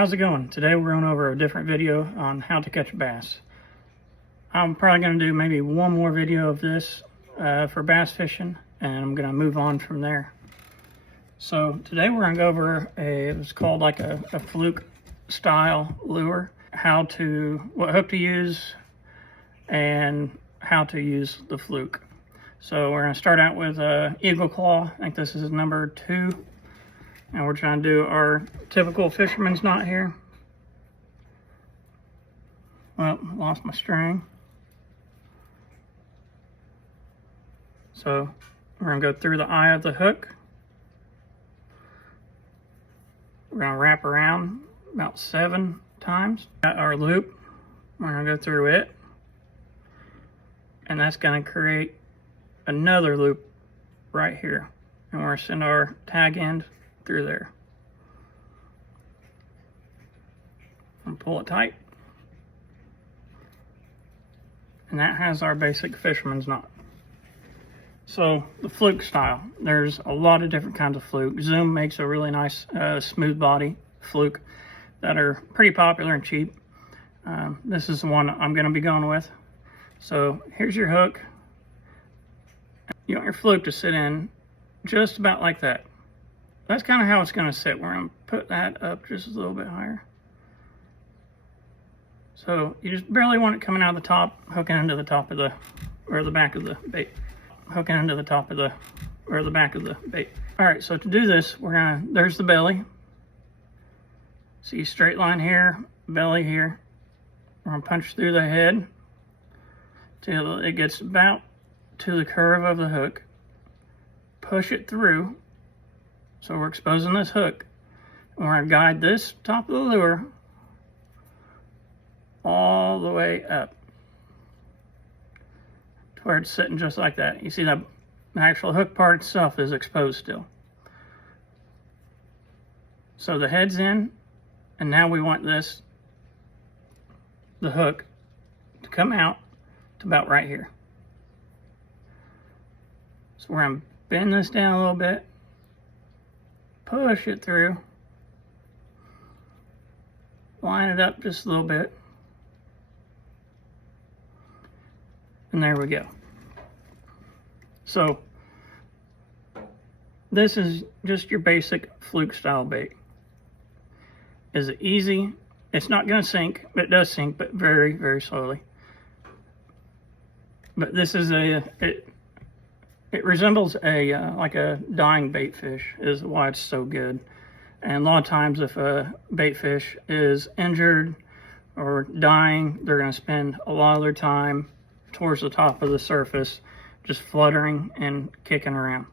How's it going? Today we're going over a different video on how to catch bass. I'm probably going to do maybe one more video of this for bass fishing, and I'm going to move on from there. So today we're going to go over it's called like a fluke style lure, what hook to use and how to use the fluke. So we're going to start out with Eagle Claw. I think this is number 2. And we're trying to do our typical fisherman's knot here. Well, lost my string. So we're going to go through the eye of the hook. We're going to wrap around about 7 times. Got our loop. We're going to go through it. And that's going to create another loop right here. And we're going to send our tag end through there and pull it tight, and that has our basic fisherman's knot. So the fluke style, there's a lot of different kinds of fluke. Zoom makes a really nice smooth body fluke that are pretty popular and cheap. This is the one I'm going to be going with. So here's your hook. You want your fluke to sit in just about like that. That's kind of how it's going to sit. We're going to put that up just a little bit higher. So you just barely want it coming out of the top, hooking into the top of the, or the back of the bait. Hooking into the top of the, or the back of the bait. All right, so to do this, there's the belly. See, straight line here, belly here. We're going to punch through the head till it gets about to the curve of the hook. Push it through. So we're exposing this hook. And we're going to guide this top of the lure all the way up to where it's sitting just like that. You see that the actual hook part itself is exposed still. So the head's in, and now we want the hook to come out to about right here. So we're going to bend this down a little bit. Push it through, line it up just a little bit, and there we go. So this is just your basic fluke style bait. Is it easy? It's not going to sink, but it does sink, but very, very slowly. But this is it resembles like a dying bait fish, is why it's so good. And a lot of times if a bait fish is injured or dying, they're going to spend a lot of their time towards the top of the surface, just fluttering and kicking around.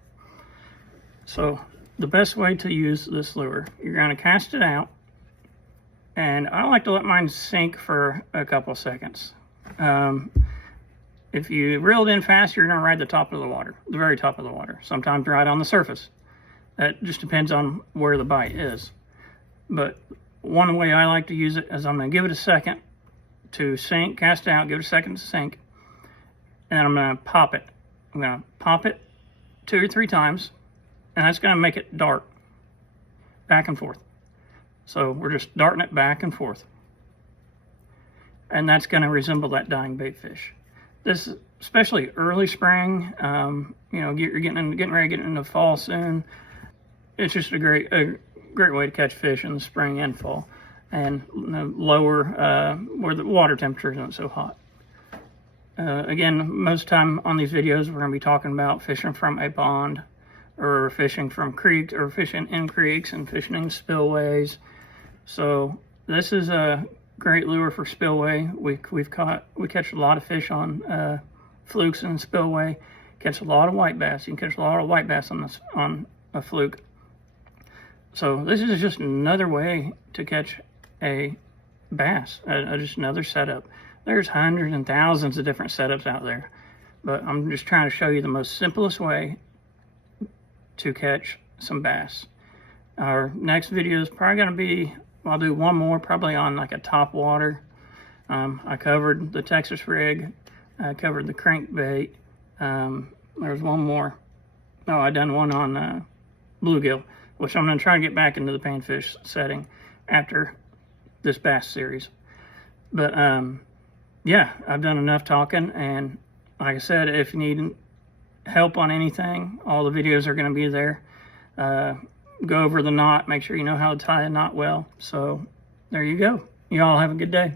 So the best way to use this lure, you're going to cast it out, and I like to let mine sink for a couple of seconds. If you reel it in fast, you're going to ride the top of the water, the very top of the water. Sometimes right on the surface. That just depends on where the bite is. But one way I like to use it is I'm going to give it a second to sink, cast out, give it a second to sink, and then I'm going to pop it. I'm going to pop it 2 or 3 times, and that's going to make it dart back and forth. So we're just darting it back and forth. And that's going to resemble that dying bait fish. This, especially early spring, you know, you're getting ready to get into fall soon. It's just a great way to catch fish in the spring and fall, and lower where the water temperature isn't so hot. Again, most time on these videos, we're going to be talking about fishing from a pond, or fishing from creeks, or fishing in creeks and fishing in spillways. So this is a great lure for spillway. We catch a lot of fish on flukes and spillway. Catch a lot of white bass. You can catch a lot of white bass on a fluke. So this is just another way to catch a bass. Just another setup. There's hundreds and thousands of different setups out there, but I'm just trying to show you the most simplest way to catch some bass. Our next video is probably going to be, I'll do one more probably on like a top water. I covered the Texas rig. I covered the crankbait. There's one more. Oh, I done one on bluegill, which I'm going to try to get back into the panfish setting after this bass series. But yeah, I've done enough talking, and like I said, if you need help on anything, all the videos are going to be there. Go over the knot, make sure you know how to tie a knot well. So there you go. You all have a good day.